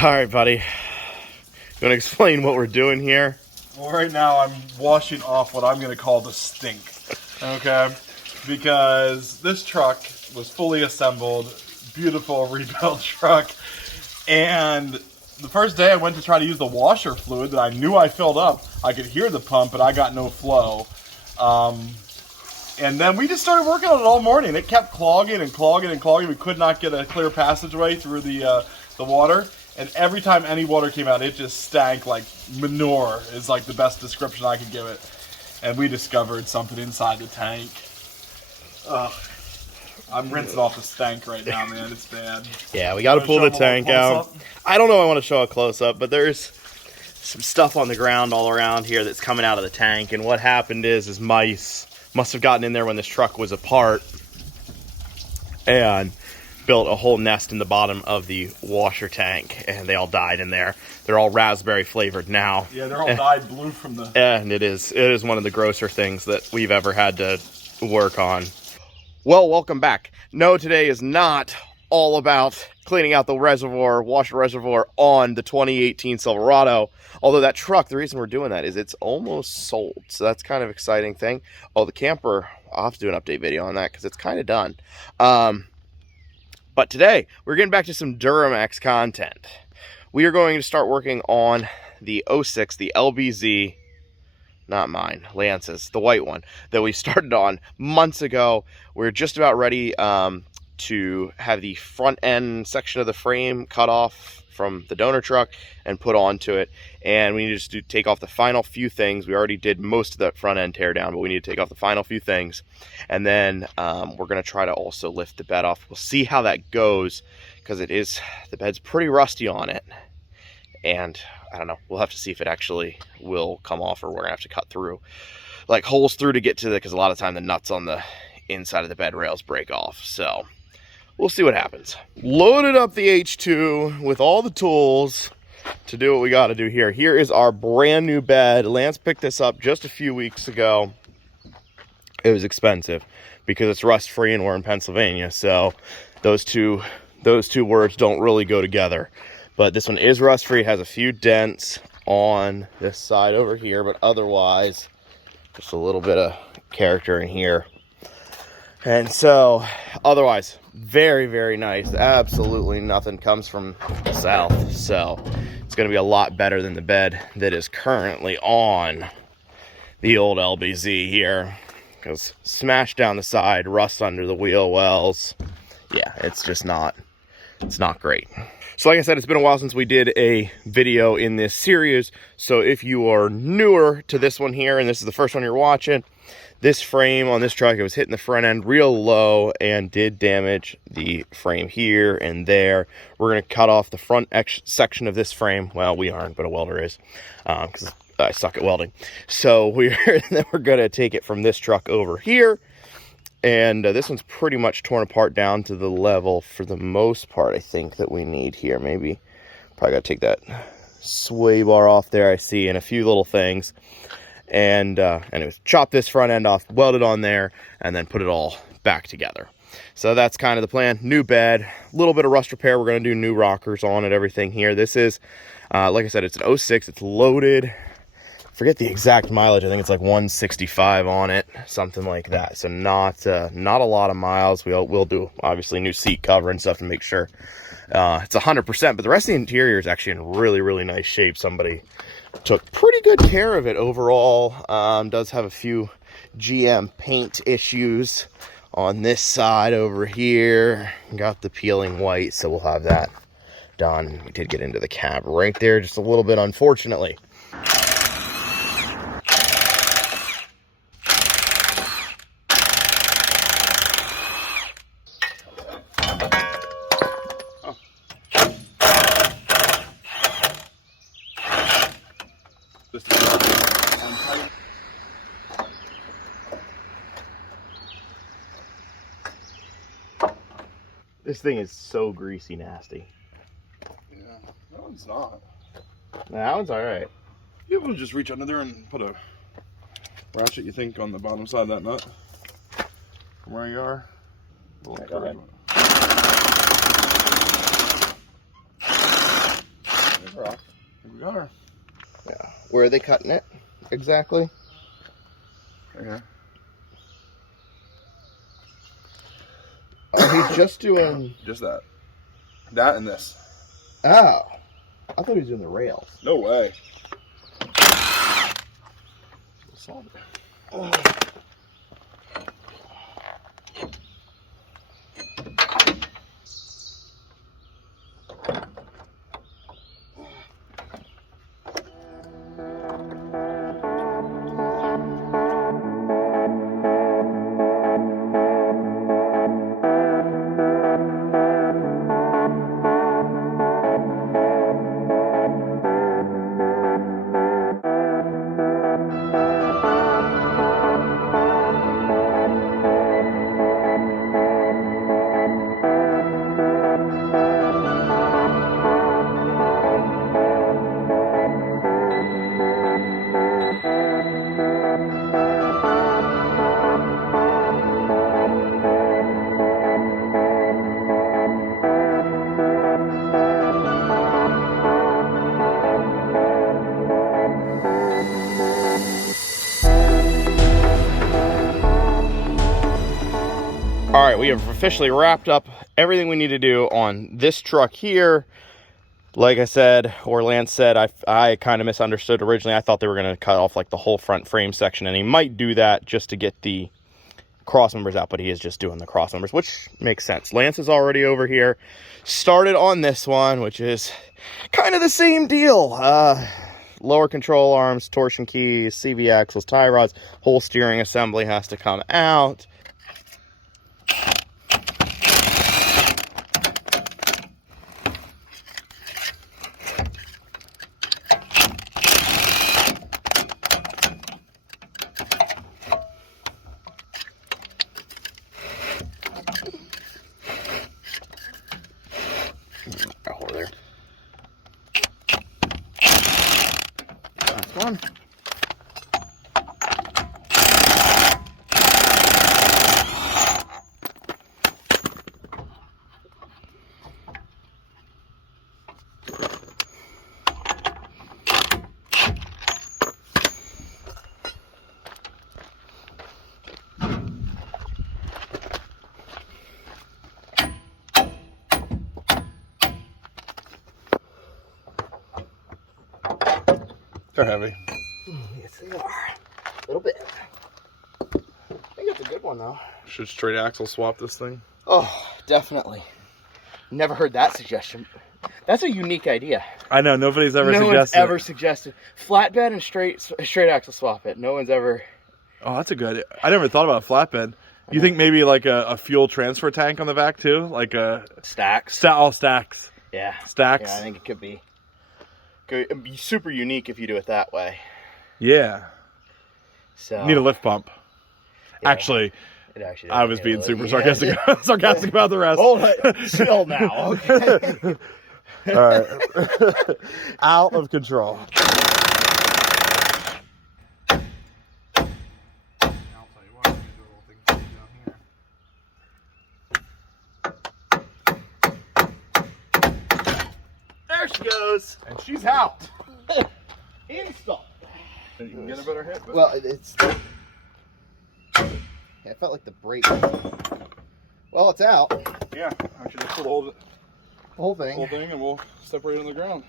All right, buddy. You want to explain what we're doing here? Well, right now I'm washing off what I'm going to call the stink, okay? Because this truck was fully assembled, beautiful rebuilt truck, and the first day I went to try to use the washer fluid that I knew I filled up. I could hear the pump, but I got no flow. And then we just started working on it all morning. It kept clogging and clogging and clogging. We could not get a clear passageway through the water. And every time any water came out, it just stank like manure is like the best description I could give it. And we discovered something inside the tank. Ugh. I'm rinsing off the stank right now, man. It's bad. Yeah, we got to pull the tank out. I don't know if I want to show a close-up, but there's some stuff on the ground all around here that's coming out of the tank. And what happened is mice must have gotten in there when this truck was apart and built a whole nest in the bottom of the washer tank, and they all died in there. They're all raspberry flavored now. Yeah, they're all dyed blue from the... And it is one of the grosser things that we've ever had to work on. Well, welcome back. No, today is not all about cleaning out the reservoir, washer reservoir on the 2018 Silverado. Although that truck, the reason we're doing that is it's almost sold. So that's kind of exciting thing. Oh, the camper, I'll have to do an update video on that because it's kind of done. But today, we're getting back to some Duramax content. We are going to start working on the 06, the LBZ, not mine, Lance's, the white one, that we started on months ago. We're just about ready to have the front end section of the frame cut off from the donor truck and put onto it. And we need to just take off the final few things. We already did most of that front end tear down, but we need to take off the final few things. And then we're going to try to also lift the bed off. We'll see how that goes because the bed's pretty rusty on it. And I don't know, we'll have to see if it actually will come off, or we're gonna have to cut through like holes through to get to because a lot of time the nuts on the inside of the bed rails break off. So we'll see what happens. Loaded up the H2 with all the tools to do what we got to do here. Here is our brand new bed. Lance picked this up just a few weeks ago. It was expensive because it's rust free and we're in Pennsylvania, so those two words don't really go together. But this one is rust free, has a few dents on this side over here, but otherwise just a little bit of character in here. And so otherwise very, very nice. Absolutely nothing comes from the south, so it's going to be a lot better than the bed that is currently on the old LBZ here, because smashed down the side, rust under the wheel wells. Yeah, it's just not great. So like I said, it's been a while since we did a video in this series. So if you are newer to this one here, and this is the first one you're watching, this frame on this truck, it was hitting the front end real low and did damage the frame here and there. We're going to cut off the front section of this frame. Well, we aren't, but a welder is, because I suck at welding. So then we're going to take it from this truck over here. And this one's pretty much torn apart down to the level for the most part, I think, that we need here. Maybe probably got to take that sway bar off there, I see, and a few little things. And anyways, chop this front end off, weld it on there, and then put it all back together. So that's kind of the plan. New bed, a little bit of rust repair. We're going to do new rockers on it, everything here. This is, like I said, it's an 06. It's loaded. Forget the exact mileage. I think it's like 165 on it, something like that. So not a lot of miles. We'll do obviously new seat cover and stuff to make sure it's 100%. But the rest of the interior is actually in really, really nice shape. Somebody took pretty good care of it overall. Does have a few GM paint issues on this side over here. Got the peeling white, so we'll have that done. We did get into the cab right there just a little bit, unfortunately. This thing is so greasy nasty. Yeah, that one's not. That one's alright. You able to just reach under there and put a ratchet, you think, on the bottom side of that nut? From where you are? Yeah, go ahead. Here we are. Yeah. Where are they cutting it exactly? Okay. Oh, he's just doing... Just that. That and this. Oh. I thought he was doing the rails. No way. Oh. All right, we have officially wrapped up everything we need to do on this truck here. Like I said, or Lance said, I kind of misunderstood originally. I thought they were going to cut off like the whole front frame section, and he might do that just to get the cross members out, but he is just doing the cross members, which makes sense. Lance is already over here, started on this one, which is kind of the same deal. Lower control arms, torsion keys, CV axles, tie rods, whole steering assembly has to come out. Hold there. Last one. They're heavy. Yes, they are. A little bit. I think it's a good one, though. Should straight axle swap this thing? Oh, definitely. Never heard that suggestion. That's a unique idea. I know, nobody's ever No suggested one's ever suggested. Flatbed and straight axle swap it. No one's ever... Oh, that's a good... I never thought about a flatbed. You think maybe like a fuel transfer tank on the back, too? Like a... Stacks. All stacks. Yeah. Stacks? Yeah, I think it could be. It'd be super unique if you do it that way. Yeah. So Need a lift pump. Yeah. Actually, it actually I was being super sarcastic about the rest. Hold it. Chill now. Okay. All right. Out of control. There she goes. And she's out. Install. You can get a better hit. But... Well, it's... Yeah, it felt like the brake. Well, it's out. Yeah, actually just pull the whole thing. whole thing and we'll separate it on the ground.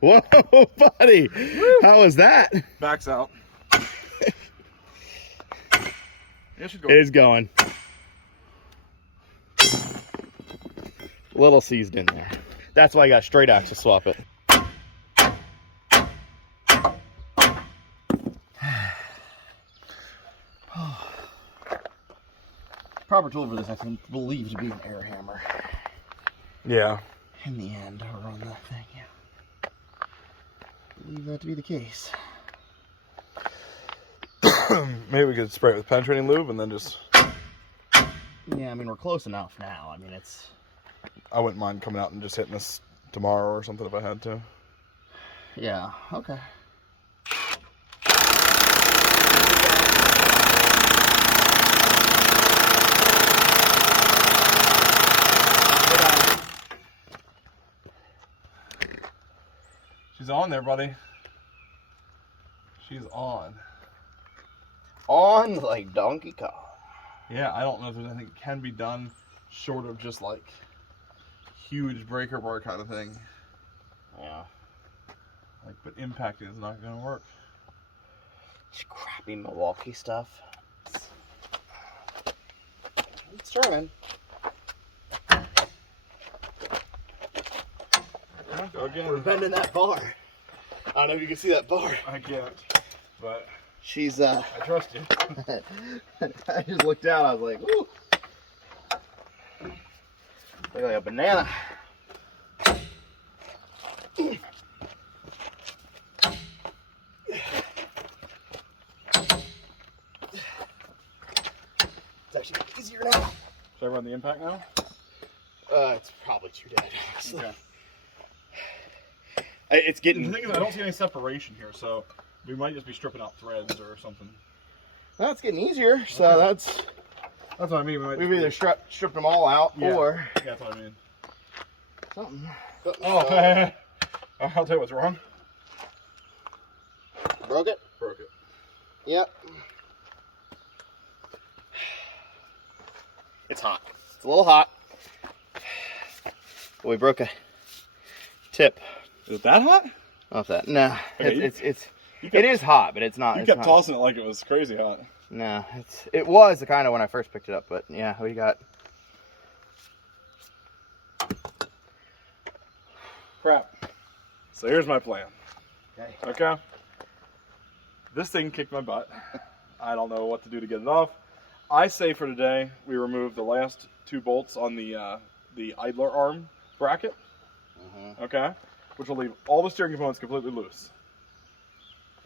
Whoa, buddy. Woo. How was that? Back's out. Yeah, she's going. It is going. A little seized in there. That's why I got straight axle swap it. Proper tool for this, I think, believe to be an air hammer. Yeah. In the end, or on that thing, yeah. Believe that to be the case. Maybe we could spray it with penetrating lube and then just... Yeah, I mean, we're close enough now. I mean, it's... I wouldn't mind coming out and just hitting this tomorrow or something if I had to. Yeah, okay. on there, buddy. She's on. On like Donkey Kong. Yeah, I don't know if there's anything that can be done short of just like huge breaker bar kind of thing. Yeah. Like, but impacting is not going to work. It's crappy Milwaukee stuff. It's turning. Go again. We're bending that bar. I don't know if you can see that bar. I can't, but She's I trust you. I just looked down. I was like, ooh. Look like a banana. It's actually easier now. Should I run the impact now? It's probably too dead. Okay. It's getting. The thing is, I don't see any separation here, so we might just be stripping out threads or something. Well, it's getting easier, so okay. That's what I mean. We've either stripped them all out, or yeah, that's what I mean. Something. Oh, I'll tell you what's wrong. Broke it? Broke it. Yep. It's hot. It's a little hot. We broke a tip. Is it that hot? Off that. Nah. Okay, it is hot, but it's not. You kept tossing it like it was crazy hot. No, it was the kind of when I first picked it up, but yeah, we got. Crap. So here's my plan. Okay. Okay. This thing kicked my butt. I don't know what to do to get it off. I say for today we remove the last 2 bolts on the idler arm bracket. Okay, which will leave all the steering components completely loose.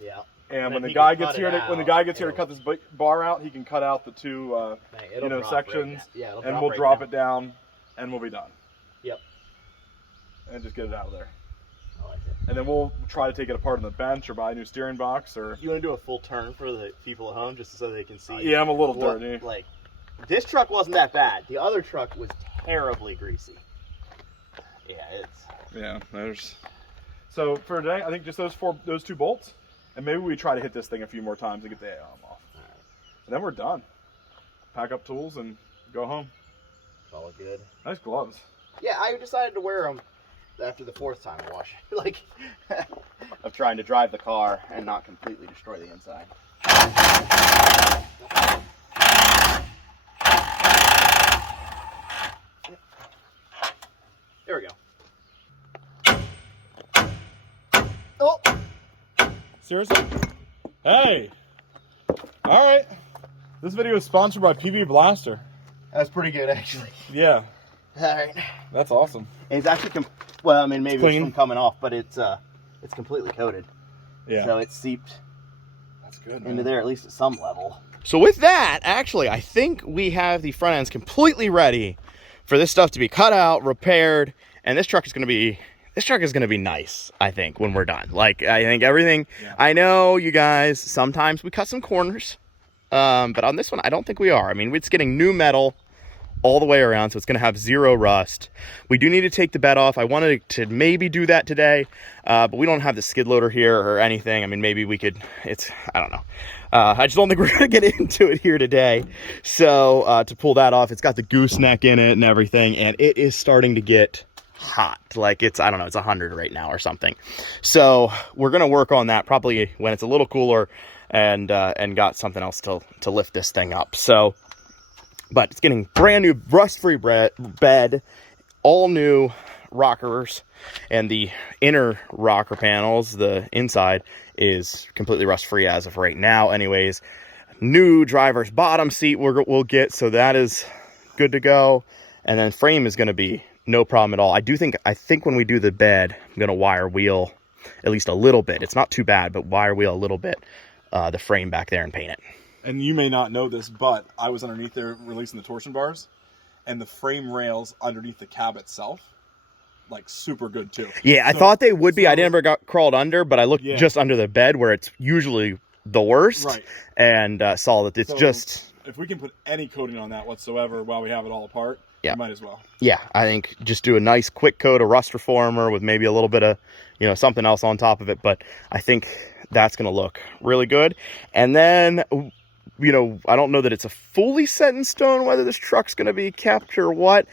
Yeah. And when the guy gets here to cut this bar out, he can cut out the 2 sections, and we'll drop it down, and we'll be done. Yep. And just get it out of there. I like it. And then we'll try to take it apart on the bench or buy a new steering box. Or you want to do a full turn for the people at home just so they can see? Yeah, I'm a little dirty. Like, this truck wasn't that bad. The other truck was terribly greasy. Yeah, Yeah, there's. So for today, I think just those 2 bolts, and maybe we try to hit this thing a few more times to get the arm off. Right. And then we're done. Pack up tools and go home. It's all good. Nice gloves. Yeah, I decided to wear them after the 4th time I wash it. Like, of trying to drive the car and not completely destroy the inside. There we go. Oh! Seriously? Hey! Alright. This video is sponsored by PB Blaster. That's pretty good, actually. Yeah. Alright. That's awesome. And it's actually, well, I mean, maybe clean. It's from coming off, but it's completely coated. Yeah. So it's seeped That's good, into there, at least at some level. So with that, actually, I think we have the front ends completely ready for this stuff to be cut out, repaired, and this truck is going to be nice, I think, when we're done. Like, I think everything, yeah. I know you guys, sometimes we cut some corners, but on this one, I don't think we are. I mean, it's getting new metal all the way around, so it's going to have 0 rust. We do need to take the bed off. I wanted to maybe do that today, but we don't have the skid loader here or anything. I mean, maybe we could, I don't know. I just don't think we're going to get into it here today. So to pull that off, it's got the gooseneck in it and everything, and it is starting to get hot. Like I don't know, it's 100 right now or something. So we're going to work on that probably when it's a little cooler and got something else to lift this thing up. So, but it's getting brand new rust-free bed, all new rockers, and the inner rocker panels, the inside, is completely rust-free as of right now anyways. New driver's bottom seat we'll get, so that is good to go. And then frame is going to be no problem at all. I think when we do the bed, I'm going to wire wheel at least a little bit. It's not too bad, but wire wheel a little bit the frame back there and paint it. And you may not know this, but I was underneath there releasing the torsion bars, and the frame rails underneath the cab itself, like, super good too. Yeah, I thought they would be. I never got crawled under, but I looked just under the bed where it's usually the worst, right, and saw that it's just... If we can put any coating on that whatsoever while we have it all apart, Yeah. You might as well. Yeah, I think just do a nice quick coat of rust reformer with maybe a little bit of, something else on top of it. But I think that's going to look really good. And then, I don't know that it's a fully set in stone whether this truck's going to be kept or what.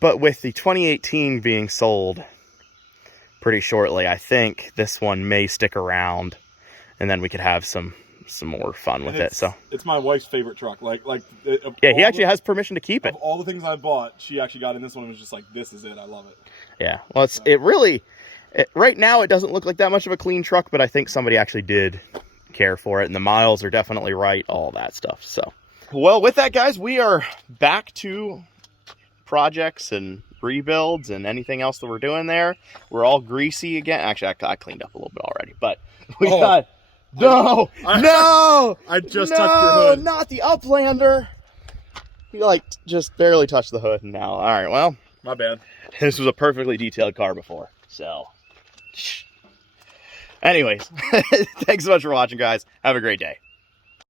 But with the 2018 being sold pretty shortly, I think this one may stick around. And then we could have some more fun with it. So it's my wife's favorite truck. Yeah, he actually has permission to keep it. Of all the things I bought, she actually got in this one and was just like, this is it. I love it. Yeah. Well, right now it doesn't look like that much of a clean truck, but I think somebody actually did care for it, and the miles are definitely right, all that stuff. So, well, with that, guys, we are back to projects and rebuilds and anything else that we're doing there. We're all greasy again. Actually, I cleaned up a little bit already, but we got... No! I just touched your hood. Not the Uplander. You just barely touched the hood now. All right, well. My bad. This was a perfectly detailed car before, so. Anyways, thanks so much for watching, guys. Have a great day.